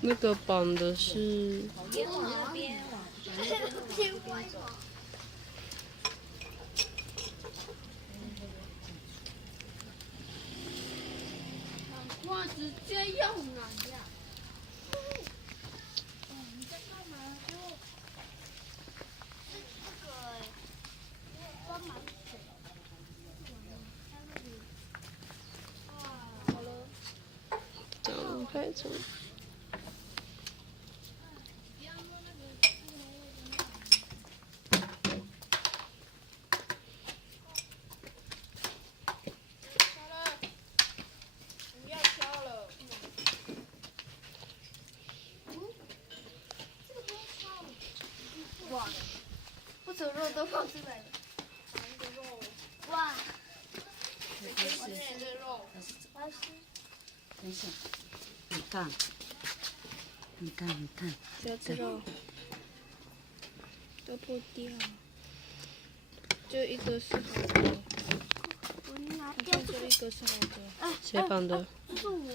那个绑的是。烟往那边，往那边走。哇，直接用了呀！你在干嘛？给我。这个装满水。好了。张开成。不要敲了。哇，不走肉都放出来了。哇，今天的肉。等一下，你看，你看，你看，虾子肉都破掉，就一个是好的，我拿好掉这个。像就一个是好的。谁绑的？这是我。